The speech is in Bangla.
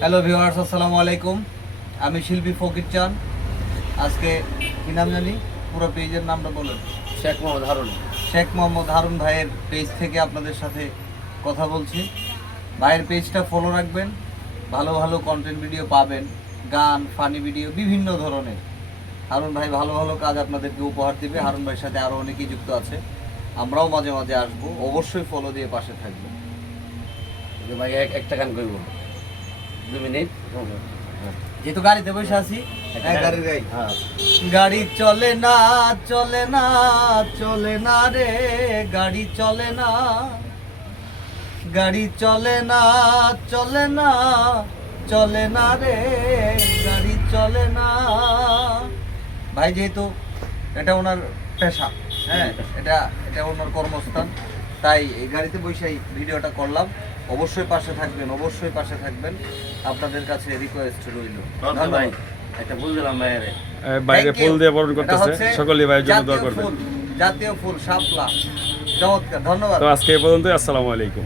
হ্যালো ভিউয়ার্স, আসসালামু আলাইকুম। আমি শিল্পী ফকির চান। আজকে কি নাম জানি, পুরো পেজের নামটা বলুন। শেখ মোহাম্মদ হারুন। শেখ মোহাম্মদ হারুন ভাইয়ের পেজ থেকে আপনাদের সাথে কথা বলছি। ভাইয়ের পেজটা ফলো রাখবেন, ভালো ভালো কন্টেন্ট ভিডিও পাবেন, গান, ফানি ভিডিও, বিভিন্ন ধরনের। হারুন ভাই ভালো ভালো কাজ আপনাদেরকে উপহার দিবে। হারুন ভাইয়ের সাথে আরও অনেকেই যুক্ত আছে, আমরাও মাঝে মাঝে আসবো। অবশ্যই ফলো দিয়ে পাশে থাকবেন। ভাই একটা গান করব 2 মিনিট। যেহেতু গাড়িতে বসে আছি, গাড়ির গাই। হ্যাঁ, গাড়ি চলে না, চলে না, চলে না রে, গাড়ি চলে না, গাড়ি চলে না, চলে না, চলে না রে, গাড়ি চলে না। ভাই যেহেতু এটা ওনার পেশা, হ্যাঁ, এটা এটা ওনার কর্মস্থান, তাই এই গাড়িতে বসেই ভিডিওটা করলাম। অবশ্যই পাশে থাকবেন, অবশ্যই পাশে থাকবেন। আপনাদের কাছে রিকোয়েস্ট রইল। ভাই একটা ভুল দিলাম ভাইয়ের। বাইরে ফুল দিয়ে বরণ করতেছে, সকলেই ভাইয়ের জন্য দোয়া করবেন। জাতীয় ফুল শাপলা, চমৎকার, ধন্যবাদ। তো আজকে এই পর্যন্তই। আসসালামু আলাইকুম।